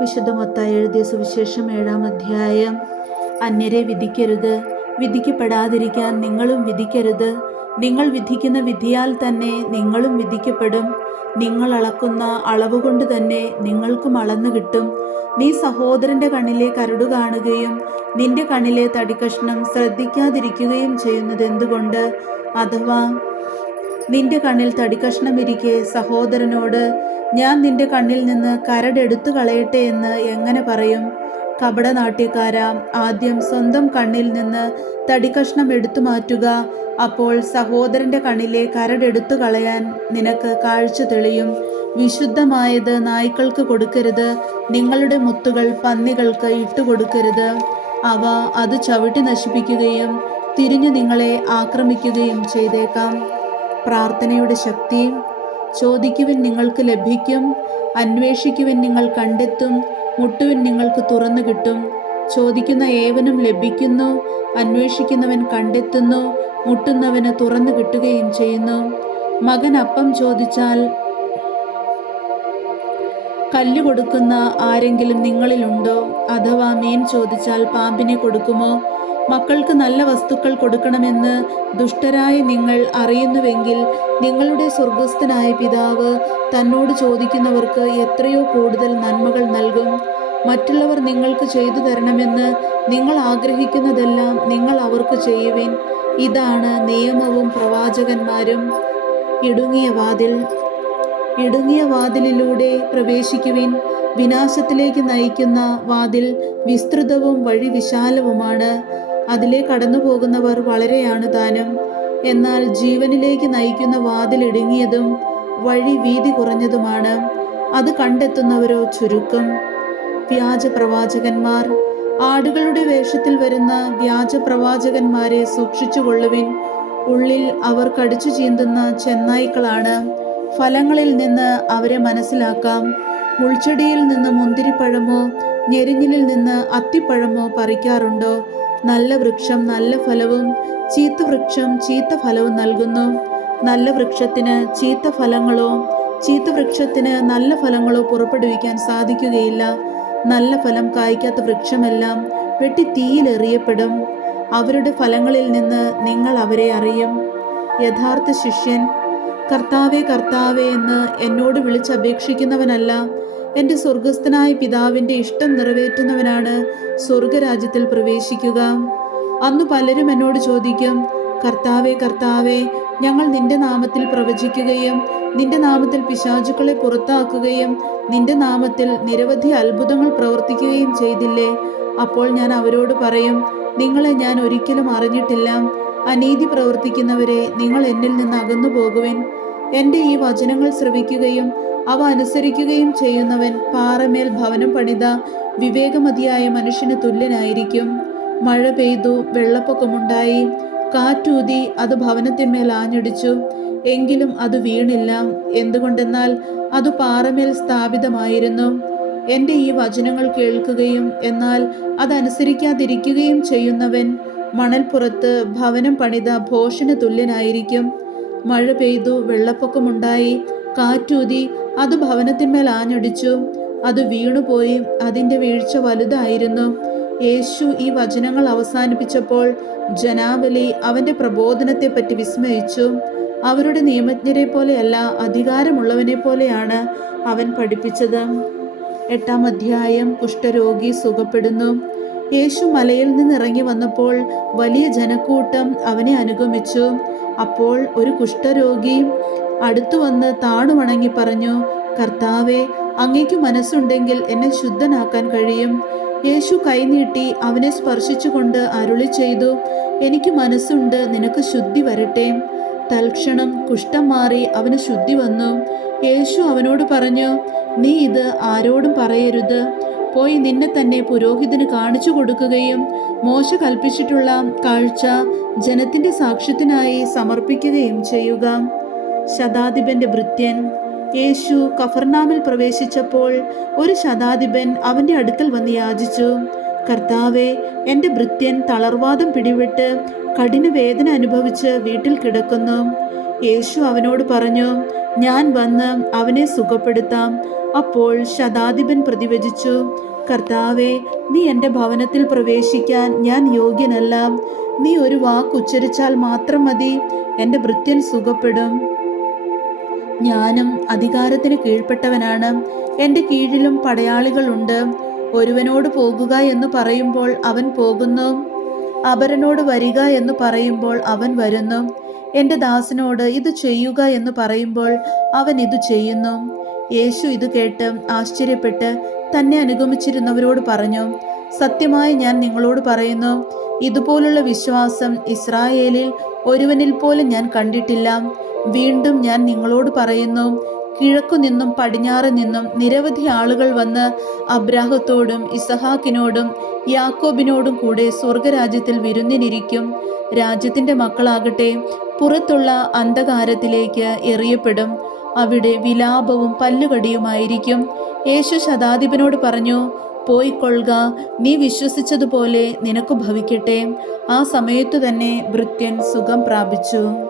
വിശുദ്ധമൊത്തായി എഴുതിയ സുവിശേഷം ഏഴാം അധ്യായം. അന്യരെ വിധിക്കരുത് വിധിക്കപ്പെടാതിരിക്കാൻ നിങ്ങളും വിധിക്കരുത്. നിങ്ങൾ വിധിക്കുന്ന വിധിയാൽ തന്നെ നിങ്ങളും വിധിക്കപ്പെടും. നിങ്ങൾ അളക്കുന്ന അളവ് കൊണ്ട് തന്നെ നിങ്ങൾക്കും അളന്നു കിട്ടും. നീ സഹോദരന്റെ കണ്ണിലെ കരട് കാണുകയും നിന്റെ കണ്ണിലെ തടിക്കഷ്ണം ശ്രദ്ധിക്കാതിരിക്കുകയും ചെയ്യുന്നത് എന്തുകൊണ്ട് അഥവാ നിന്റെ കണ്ണിൽ തടിക്കഷ്ണം ഇരിക്കെ സഹോദരനോട് ഞാൻ നിന്റെ കണ്ണിൽ നിന്ന് കരടെടുത്തു കളയട്ടെ എന്ന് എങ്ങനെ പറയും? കപടനാട്യക്കാര ആദ്യം സ്വന്തം കണ്ണിൽ നിന്ന് തടിക്കഷ്ണം എടുത്തു മാറ്റുക അപ്പോൾ സഹോദരന്റെ കണ്ണിലെ കരടെടുത്തു കളയാൻ നിനക്ക് കാഴ്ച തെളിയും. വിശുദ്ധമായത് നായ്ക്കൾക്ക് കൊടുക്കരുത് നിങ്ങളുടെ മുത്തുകൾ പന്നികൾക്ക് ഇട്ടുകൊടുക്കരുത് അവ അത് ചവിട്ടി നശിപ്പിക്കുകയും തിരിഞ്ഞു നിങ്ങളെ ആക്രമിക്കുകയും ചെയ്തേക്കാം. പ്രാർത്ഥനയുടെ ശക്തി ചോദിക്കുവിൻ നിങ്ങൾക്ക് ലഭിക്കും അന്വേഷിക്കുവിൻ നിങ്ങൾ കണ്ടെത്തും മുട്ടുവിൻ നിങ്ങൾക്ക് തുറന്നു കിട്ടും. ചോദിക്കുന്ന ഏവനും ലഭിക്കുന്നു അന്വേഷിക്കുന്നവൻ കണ്ടെത്തുന്നു മുട്ടുന്നവന് തുറന്നു കിട്ടുകയും ചെയ്യുന്നു. മകൻ അപ്പം ചോദിച്ചാൽ കല്ല് കൊടുക്കുന്ന ആരെങ്കിലും നിങ്ങളിലുണ്ടോ? അഥവാ മീൻ ചോദിച്ചാൽ പാമ്പിനെ കൊടുക്കുമോ? മക്കൾക്ക് നല്ല വസ്തുക്കൾ കൊടുക്കണമെന്ന് ദുഷ്ടരായി നിങ്ങൾ അറിയുന്നുവെങ്കിൽ നിങ്ങളുടെ സ്വർഗസ്ഥനായ പിതാവ് തന്നോട് ചോദിക്കുന്നവർക്ക് എത്രയോ കൂടുതൽ നന്മകൾ നൽകും. മറ്റുള്ളവർ നിങ്ങൾക്ക് ചെയ്തു തരണമെന്ന് നിങ്ങൾ ആഗ്രഹിക്കുന്നതെല്ലാം നിങ്ങൾ അവർക്ക് ചെയ്യുവിൻ. ഇതാണ് നിയമവും പ്രവാചകന്മാരും. ഇടുങ്ങിയ വാതിൽ. ഇടുങ്ങിയ വാതിലിലൂടെ പ്രവേശിക്കുവിൻ. വിനാശത്തിലേക്ക് നയിക്കുന്ന വാതിൽ വിസ്തൃതവും വഴി വിശാലവുമാണ് അതിലെ കടന്നു പോകുന്നവർ വളരെയാണ് താനും എന്നാൽ ജീവനിലേക്ക് നയിക്കുന്ന വാതിൽ ഇടുങ്ങിയതും വഴി വീതി കുറഞ്ഞതുമാണ്. അത് കണ്ടെത്തുന്നവരോ ചുരുക്കം. വ്യാജ പ്രവാചകന്മാർ ആടുകളുടെ വേഷത്തിൽ വരുന്ന വ്യാജ പ്രവാചകന്മാരെ സൂക്ഷിച്ചുകൊള്ളുവിൻ. ഉള്ളിൽ അവർ കടിച്ചു ചീന്തുന്ന ചെന്നായ്ക്കളാണ്. ഫലങ്ങളിൽ നിന്ന് അവരെ മനസ്സിലാക്കാം. മുൾച്ചെടിയിൽ നിന്ന് മുന്തിരിപ്പഴമോ ഞെരിഞ്ഞിലിൽ നിന്ന് അത്തിപ്പഴമോ പറിക്കാറുണ്ടോ? നല്ല വൃക്ഷം നല്ല ഫലവും ചീത്ത വൃക്ഷം ചീത്ത ഫലവും നൽകുന്നു. നല്ല വൃക്ഷത്തിന് ചീത്ത ഫലങ്ങളോ ചീത്ത വൃക്ഷത്തിന് നല്ല ഫലങ്ങളോ പുറപ്പെടുവിക്കാൻ സാധിക്കുകയില്ല. നല്ല ഫലം കായ്ക്കാത്ത വൃക്ഷമെല്ലാം വെട്ടി തീയിലെറിയപ്പെടും അവരുടെ ഫലങ്ങളിൽ നിന്ന് നിങ്ങൾ അവരെ അറിയും. യഥാർത്ഥ ശിഷ്യൻ കർത്താവേ കർത്താവേ എന്ന് എന്നോട് വിളിച്ചപേക്ഷിക്കുന്നവനല്ല എന്റെ സ്വർഗസ്ഥനായ പിതാവിന്റെ ഇഷ്ടം നിറവേറ്റുന്നവനാണ് സ്വർഗരാജ്യത്തിൽ പ്രവേശിക്കുക. അന്ന് പലരും എന്നോട് ചോദിക്കും കർത്താവേ കർത്താവേ ഞങ്ങൾ നിന്റെ നാമത്തിൽ പ്രവചിക്കുകയും നിന്റെ നാമത്തിൽ പിശാചുക്കളെ പുറത്താക്കുകയും നിന്റെ നാമത്തിൽ നിരവധി അത്ഭുതങ്ങൾ പ്രവർത്തിക്കുകയും ചെയ്തില്ലേ? അപ്പോൾ ഞാൻ അവരോട് പറയും നിങ്ങളെ ഞാൻ ഒരിക്കലും അറിഞ്ഞിട്ടില്ല. അനീതി പ്രവർത്തിക്കുന്നവരെ നിങ്ങൾ എന്നിൽ നിന്ന് അകന്നു പോകുവിൻ എന്റെ ഈ വചനങ്ങൾ ശ്രവിക്കുകയും അവ അനുസരിക്കുകയും ചെയ്യുന്നവൻ പാറമേൽ ഭവനം പണിത വിവേകമതിയായ മനുഷ്യന് തുല്യനായിരിക്കും. മഴ പെയ്തു വെള്ളപ്പൊക്കമുണ്ടായി. കാറ്റൂതി അത് ഭവനത്തിന്മേൽ ആഞ്ഞടിച്ചു. എങ്കിലും അത് വീണില്ല. എന്തുകൊണ്ടെന്നാൽ അത് പാറമേൽ സ്ഥാപിതമായിരുന്നു. എന്റെ ഈ വചനങ്ങൾ കേൾക്കുകയും എന്നാൽ അതനുസരിക്കാതിരിക്കുകയും ചെയ്യുന്നവൻ മണൽപ്പുറത്ത് ഭവനം പണിത ഭോഷന് തുല്യനായിരിക്കും. മഴ പെയ്തു വെള്ളപ്പൊക്കമുണ്ടായി. കാറ്റൂതി അത് ഭവനത്തിന്മേൽ ആഞ്ഞടിച്ചു. അത് വീണുപോയി. അതിന്റെ വീഴ്ച വലുതായിരുന്നു. യേശു ഈ വചനങ്ങൾ അവസാനിപ്പിച്ചപ്പോൾ ജനാവലി അവന്റെ പ്രബോധനത്തെപ്പറ്റി വിസ്മയിച്ചു. അവരുടെ നിയമജ്ഞരെ പോലെയല്ല അധികാരമുള്ളവനെ പോലെയാണ് അവൻ പഠിപ്പിച്ചത്. എട്ടാം അധ്യായം. കുഷ്ഠരോഗി സുഖപ്പെടുന്നു. യേശു മലയിൽ നിന്നിറങ്ങി വന്നപ്പോൾ വലിയ ജനക്കൂട്ടം അവനെ അനുഗമിച്ചു. അപ്പോൾ ഒരു കുഷ്ഠരോഗി അടുത്തു വന്ന് താണുവണങ്ങി പറഞ്ഞു കർത്താവെ അങ്ങേക്ക് മനസ്സുണ്ടെങ്കിൽ എന്നെ ശുദ്ധനാക്കാൻ കഴിയും. യേശു കൈനീട്ടി അവനെ സ്പർശിച്ചുകൊണ്ട് അരുളി ചെയ്തു എനിക്ക് മനസ്സുണ്ട് നിനക്ക് ശുദ്ധി വരട്ടെ. തൽക്ഷണം കുഷ്ഠം മാറി അവന് ശുദ്ധി വന്നു. യേശു അവനോട് പറഞ്ഞു നീ ഇത് ആരോടും പറയരുത്. പോയി നിന്നെ തന്നെ പുരോഹിതന് കാണിച്ചു കൊടുക്കുകയും മോശ കൽപ്പിച്ചിട്ടുള്ള കാഴ്ച ജനത്തിന്റെ സാക്ഷ്യത്തിനായി സമർപ്പിക്കുകയും ചെയ്യുക. ശതാധിപന്റെ ഭൃത്യൻ. യേശു കഫർനാമിൽ പ്രവേശിച്ചപ്പോൾ ഒരു ശതാധിപൻ അവന്റെ അടുക്കൽ വന്ന് യാചിച്ചു. കർത്താവെ എന്റെ ഭൃത്യൻ തളർവാദം പിടിവിട്ട് കഠിന വേദന അനുഭവിച്ച് വീട്ടിൽ കിടക്കുന്നു. യേശു അവനോട് പറഞ്ഞു ഞാൻ വന്ന് അവനെ സുഖപ്പെടുത്താം. അപ്പോൾ ശതാധിപൻ പ്രതിവചിച്ചു കർത്താവെ നീ എന്റെ ഭവനത്തിൽ പ്രവേശിക്കാൻ ഞാൻ യോഗ്യനല്ല. നീ ഒരു വാക്കുച്ചരിച്ചാൽ മാത്രം മതി. എന്റെ ഭൃത്യൻ സുഖപ്പെടും. ഞാനും അധികാരത്തിന് കീഴ്പ്പെട്ടവനാണ്. എന്റെ കീഴിലും പടയാളികളുണ്ട്. ഒരുവനോട് പോകുക എന്ന് പറയുമ്പോൾ അവൻ പോകുന്നു. അപരനോട് വരിക എന്ന് പറയുമ്പോൾ അവൻ വരുന്നു. എന്റെ ദാസനോട് ഇത് ചെയ്യുക എന്ന് പറയുമ്പോൾ അവൻ ഇത് ചെയ്യുന്നു. യേശു ഇത് കേട്ട് ആശ്ചര്യപ്പെട്ട് തന്നെ അനുഗമിച്ചിരുന്നവരോട് പറഞ്ഞു സത്യമായി ഞാൻ നിങ്ങളോട് പറയുന്നു ഇതുപോലുള്ള വിശ്വാസം ഇസ്രായേലിൽ ഒരുവനിൽ പോലും ഞാൻ കണ്ടിട്ടില്ല. വീണ്ടും ഞാൻ നിങ്ങളോട് പറയുന്നു കിഴക്കു നിന്നും പടിഞ്ഞാറ് നിന്നും നിരവധി ആളുകൾ വന്ന് അബ്രാഹത്തോടും ഇസഹാക്കിനോടും യാക്കോബിനോടും കൂടെ സ്വർഗരാജ്യത്തിൽ വിരുന്നിനിരിക്കും. രാജ്യത്തിന്റെ മക്കളാകട്ടെ പുറത്തുള്ള അന്ധകാരത്തിലേക്ക് എറിയപ്പെടും. അവിടെ വിലാപവും പല്ലുകടിയുമായിരിക്കും. യേശു ശതാധിപനോട് പറഞ്ഞു പോയിക്കൊള്ളുക നീ വിശ്വസിച്ചതുപോലെ നിനക്ക് ഭവിക്കട്ടെ. ആ സമയത്തു തന്നെ ഭൃത്യൻ സുഖം പ്രാപിച്ചു.